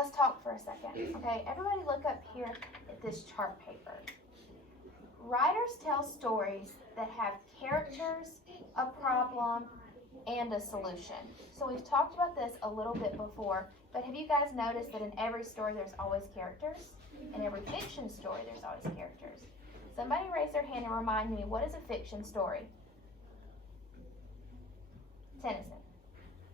let's talk for a second, okay? Everybody look up here at this chart paper. Writers tell stories that have characters, a problem, and a solution. So we've talked about this a little bit before, but have you guys noticed that in every story there's always characters? In every fiction story there's always characters. Somebody raise their hand and remind me, what is a fiction story? Tennyson.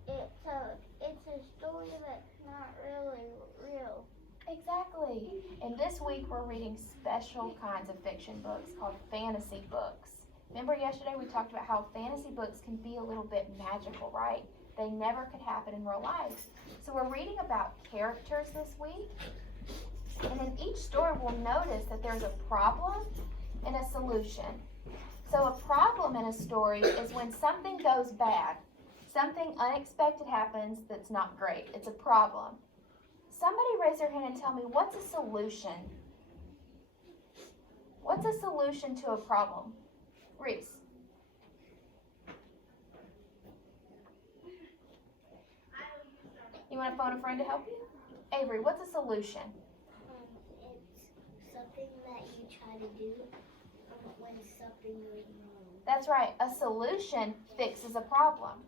It's a story that's not really real. Exactly. And this week we're reading special kinds of fiction books called fantasy books. Remember yesterday we talked about how fantasy books can be a little bit magical, right? They never could happen in real life. So we're reading about characters this week. And in each story we'll notice that there's a problem and a solution. So a problem in a story is when something goes bad. Something unexpected happens that's not great. It's a problem. Somebody raise their hand and tell me, what's a solution? What's a solution to a problem? Reese. You want to phone a friend to help you? Avery, what's a solution? It's something that you try to do when something goes wrong. That's right. A solution fixes a problem.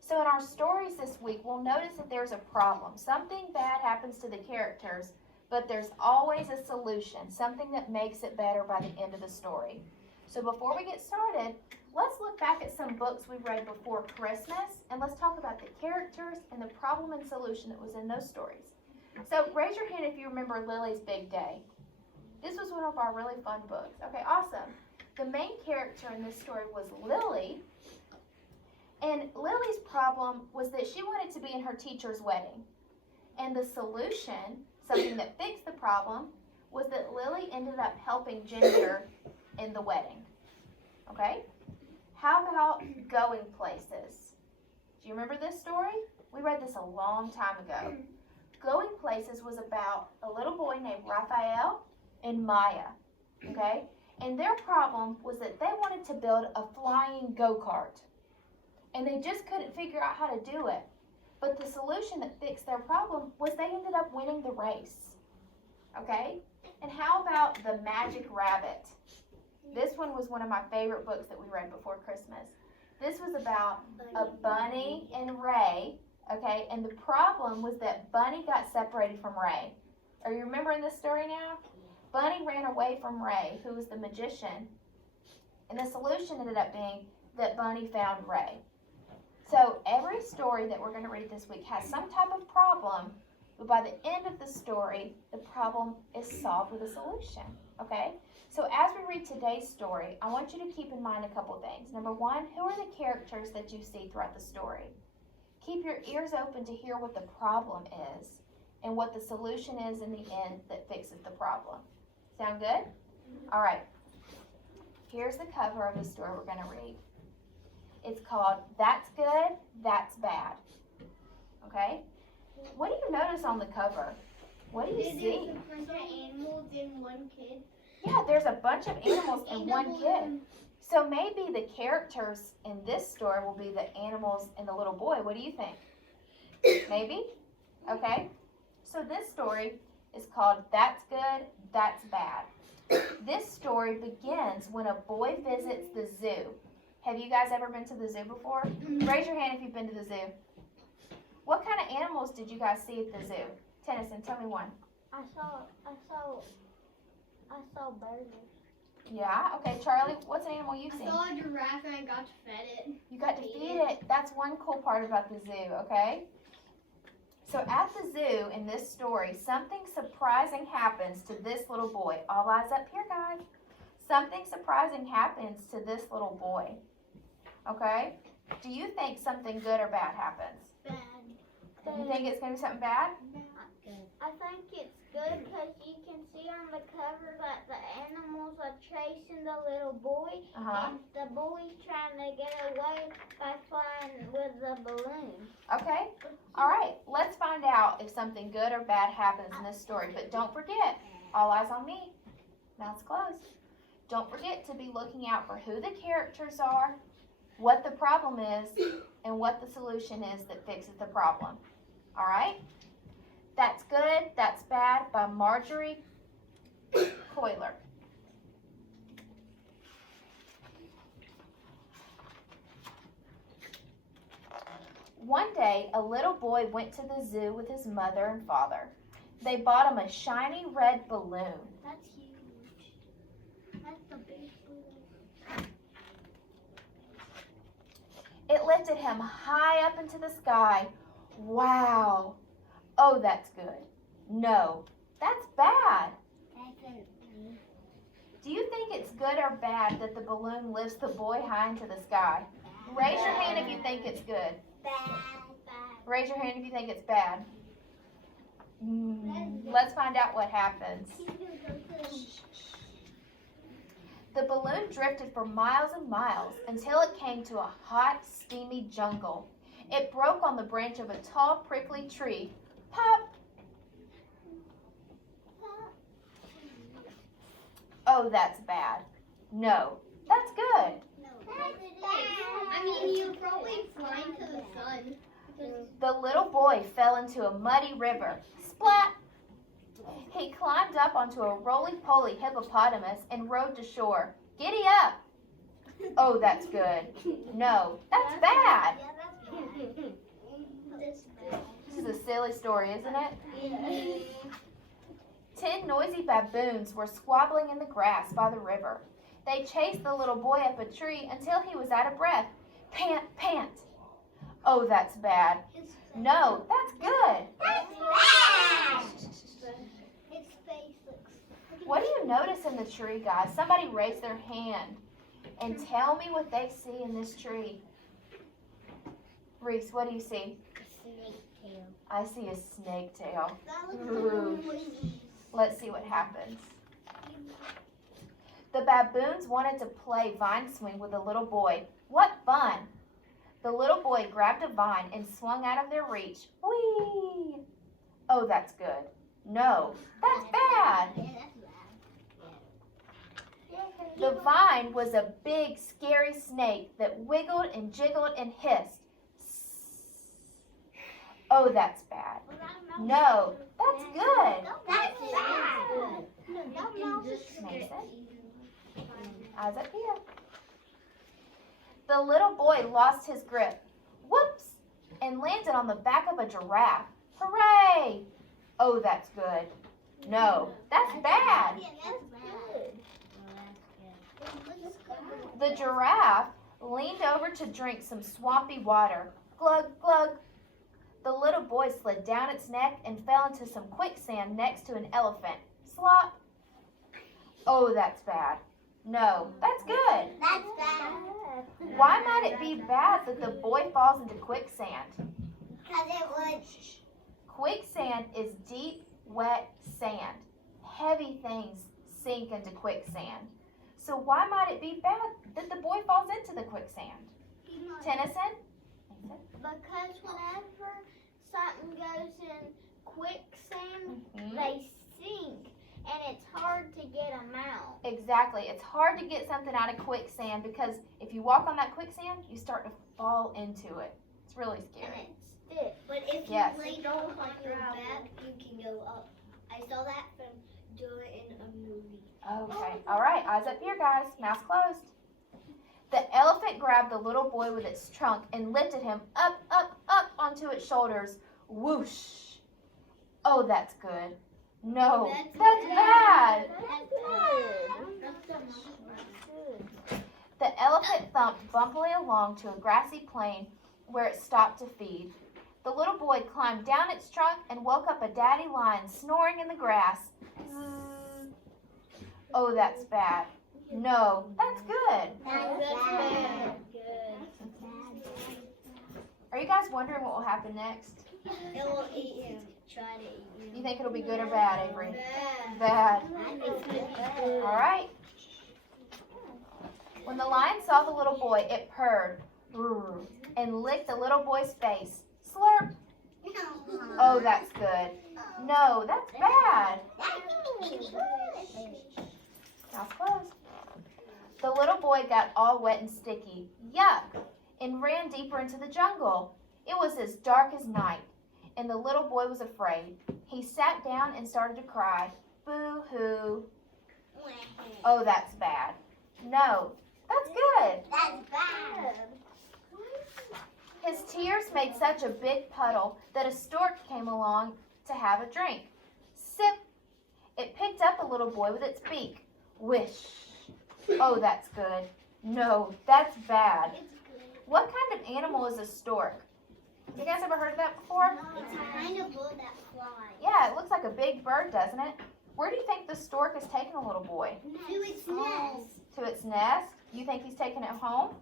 So in our stories this week, we'll notice that there's a problem. Something bad happens to the characters, but there's always a solution, something that makes it better by the end of the story. So before we get started, let's look back at some books we've read before Christmas, and let's talk about the characters and the problem and solution that was in those stories. So raise your hand if you remember Lily's Big Day. This was one of our really fun books. Okay, awesome. The main character in this story was Lily. And Lily's problem was that she wanted to be in her teacher's wedding. And the solution, something that fixed the problem, was that Lily ended up helping Ginger in the wedding. Okay? How about going places? Do you remember this story? We read this a long time ago. Going places was about a little boy named Raphael and Maya. Okay? And their problem was that they wanted to build a flying go-kart. And they just couldn't figure out how to do it. But the solution that fixed their problem was they ended up winning the race. Okay? And how about The Magic Rabbit? This one was one of my favorite books that we read before Christmas. This was about a bunny and Ray. Okay? And the problem was that Bunny got separated from Ray. Are you remembering this story now? Bunny ran away from Ray, who was the magician. And the solution ended up being that Bunny found Ray. So every story that we're going to read this week has some type of problem, but by the end of the story, the problem is solved with a solution, okay? So as we read today's story, I want you to keep in mind a couple things. Number one, who are the characters that you see throughout the story? Keep your ears open to hear what the problem is and what the solution is in the end that fixes the problem. Sound good? All right. Here's the cover of the story we're going to read. It's called That's Good, That's Bad. Okay? What do you notice on the cover? What do you see? There's a bunch of animals and one kid. Yeah, there's a bunch of animals and one kid. So maybe the characters in this story will be the animals and the little boy. What do you think? Maybe? Okay. So this story is called That's Good, That's Bad. This story begins when a boy visits the zoo. Have you guys ever been to the zoo before? Raise your hand if you've been to the zoo. What kind of animals did you guys see at the zoo? Tennyson, tell me one. I saw birds. Yeah, okay. Charlie, what's an animal you've seen? I saw a giraffe and I got to feed it. You got to feed it. That's one cool part about the zoo, okay? So at the zoo in this story, something surprising happens to this little boy. All eyes up here, guys. Something surprising happens to this little boy. Okay? Do you think something good or bad happens? Bad. You think it's going to be something bad? Not good. I think it's good because you can see on the cover that the animals are chasing the little boy. Uh-huh. And the boy's trying to get away by flying with the balloon. Okay. All right. Let's find out if something good or bad happens in this story. But don't forget, all eyes on me. Mouth's closed. Don't forget to be looking out for who the characters are, what the problem is, and what the solution is that fixes the problem. All right? That's good, Bad by Marjorie Coiler. One day, a little boy went to the zoo with his mother and father. They bought him a shiny red balloon. That's huge. That's the big balloon. It lifted him high up into the sky. Wow. Oh, that's good. No, that's bad. Do you think it's good or bad that the balloon lifts the boy high into the sky? Raise your hand if you think it's good. Bad. Raise your hand if you think it's bad. Let's find out what happens. The balloon drifted for miles and miles until it came to a hot, steamy jungle. It broke on the branch of a tall, prickly tree. Pop! Oh, that's bad. No, that's good. I mean, you're probably flying to the sun. The little boy fell into a muddy river. Splat! He climbed up onto a roly-poly hippopotamus and rode to shore. Giddy up! Oh, that's good. No, that's bad. This is a silly story, isn't it? 10 noisy baboons were squabbling in the grass by the river. They chased the little boy up a tree until he was out of breath. Pant, pant. Oh, that's bad. No, that's good. Its face looks. What do you notice in the tree, guys? Somebody raise their hand and tell me what they see in this tree. Reese, what do you see? Snake tail. I see a snake tail. That Ooh. Let's see what happens. The baboons wanted to play vine swing with the little boy. What fun! The little boy grabbed a vine and swung out of their reach. Whee! Oh, that's good. No, that's bad. The vine was a big, scary snake that wiggled and jiggled and hissed. Oh, that's bad. No, that's good. That's bad. Mason? Eyes up here. The little boy lost his grip. Whoops! And landed on the back of a giraffe. Hooray! Oh, that's good. No, that's bad. The giraffe leaned over to drink some swampy water. Glug, glug. The little boy slid down its neck and fell into some quicksand next to an elephant. Slop. Oh, that's bad. No, that's good. That's bad. Why might it be bad that the boy falls into quicksand? Because it would. Quicksand is deep, wet sand. Heavy things sink into quicksand. So why might it be bad that the boy falls into the quicksand? Tennyson? Because whenever something goes in quicksand, Mhm. they sink, and it's hard to get them out. Exactly. It's hard to get something out of quicksand because if you walk on that quicksand, you start to fall into it. It's really And scary. it sticks. But if Yes. you lay down on your back, you can go up. I saw that from doing it in a movie. Okay. All right. Eyes up here, guys. Mouth closed. The elephant grabbed the little boy with its trunk and lifted him up, up, up onto its shoulders. Whoosh. Oh, that's good. No, that's bad. The elephant thumped bumpily along to a grassy plain where it stopped to feed. The little boy climbed down its trunk and woke up a daddy lion snoring in the grass. Zzz. Oh, that's bad. No, that's good. Are you guys wondering what will happen next? It will eat him. Try to eat him. You think it'll be good or bad, Avery? Bad. Bad. All right. When the lion saw the little boy, it purred and licked the little boy's face. Slurp. Oh, that's good. No, that's bad. Mouth closed. The little boy got all wet and sticky. Yuck. And ran deeper into the jungle. It was as dark as night. and the little boy was afraid. He sat down and started to cry. Boo-hoo. Oh, that's bad. No, that's good. That's bad. His tears made such a big puddle that a stork came along to have a drink. Sip. It picked up the little boy with its beak. Wish. Oh, that's good. No, that's bad. What kind of animal is a stork? You guys ever heard of that before? It's a kind of bird that flies. Yeah, it looks like a big bird, doesn't it? Where do you think the stork is taking a little boy? To its nest. To its nest? You think he's taking it home?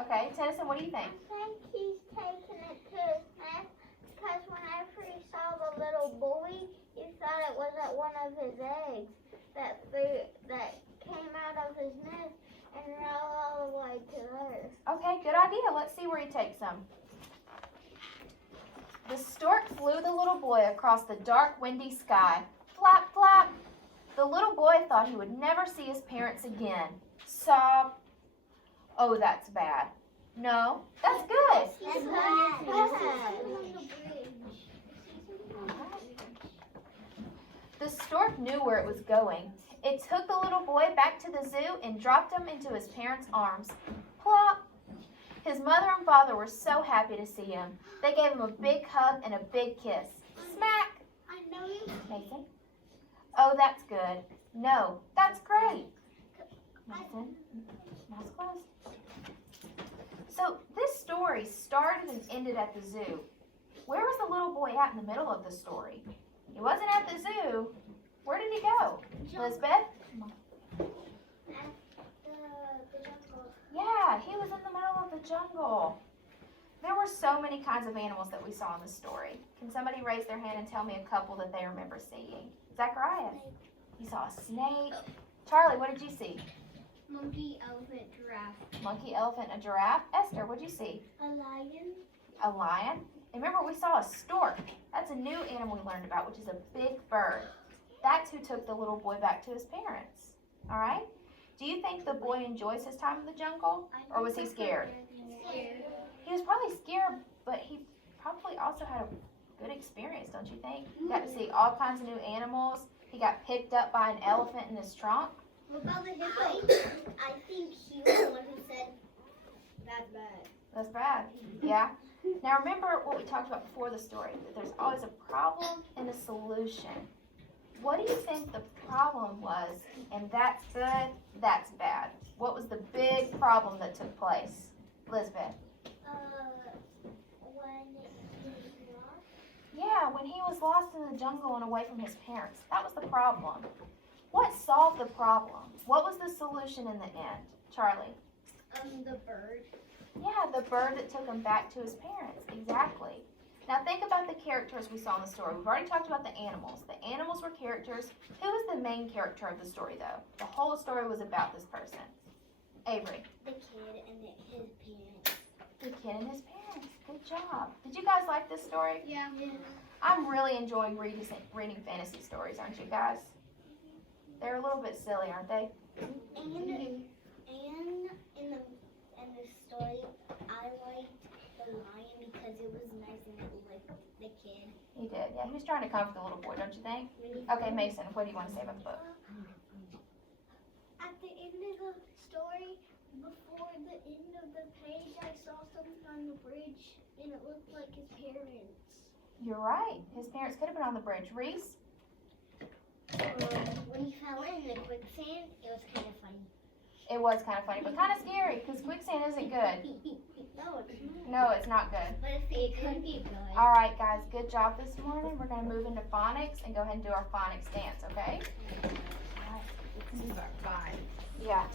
Okay, Tennyson, what do you think? I think he's taking it to his nest because whenever he saw the little boy, he thought it was at one of his eggs that came out of his nest and rolled all the way to there. Okay, good idea. Let's see where he takes him. The stork flew the little boy across the dark, windy sky. Flap, flap. The little boy thought he would never see his parents again. Sob. Oh, that's bad. No, that's good. That's bad. The stork knew where it was going. It took the little boy back to the zoo and dropped him into his parents' arms. Plop! His mother and father were so happy to see him. They gave him a big hug and a big kiss. Smack! I know you. Mason? Oh, that's good. No, that's great. Mason? Mouth's closed. So this story started and ended at the zoo. Where was the little boy at in the middle of the story? He wasn't at the zoo. Where did he go? Elizabeth? The jungle. Yeah, he was in the middle of the jungle. There were so many kinds of animals that we saw in the story. Can somebody raise their hand and tell me a couple that they remember seeing? Zacharias? You saw a snake. Charlie, what did you see? Monkey, elephant, giraffe. Monkey, elephant, a giraffe. Esther, what did you see? A lion. A lion. And remember, we saw a stork. That's a new animal we learned about, which is a big bird. That's who took the little boy back to his parents. All right? Do you think the boy enjoys his time in the jungle? Or was he scared? He was probably scared, but he probably also had a good experience, don't you think? He got to see all kinds of new animals. He got picked up by an elephant in his trunk. What about the hippo? I think he was the one who said, that's bad. That's bad. Yeah. Now remember what we talked about before the story, that there's always a problem and a solution. What do you think the problem was? And that's good, that's bad. What was the big problem that took place? Elizabeth? When he was lost. Yeah, when he was lost in the jungle and away from his parents. That was the problem. What solved the problem? What was the solution in the end? Charlie? The bird. Yeah, the bird that took him back to his parents. Exactly. Now think about the characters we saw in the story. We've already talked about the animals. The animals were characters. Who was the main character of the story, though? The whole story was about this person. Avery. The kid and his parents. The kid and his parents. Good job. Did you guys like this story? Yeah. I'm really enjoying reading fantasy stories, aren't you guys? They're a little bit silly, aren't they? And in the story, I liked the lion because it was nice and it licked the kid. He did. Yeah, he was trying to comfort the little boy, don't you think? Okay, Mason, what do you want to say about the book? At the end of the story, before the end of the page, I saw something on the bridge and it looked like his parents. You're right. His parents could have been on the bridge. Reese? When he fell in the quicksand, it was kind of funny. It was kind of funny, but kind of scary because quicksand isn't good. No, it's not. No, it's not good. But it could be good. All right, guys, good job this morning. We're going to move into phonics and go ahead and do our phonics dance, okay? All right. This is our 5. Yeah.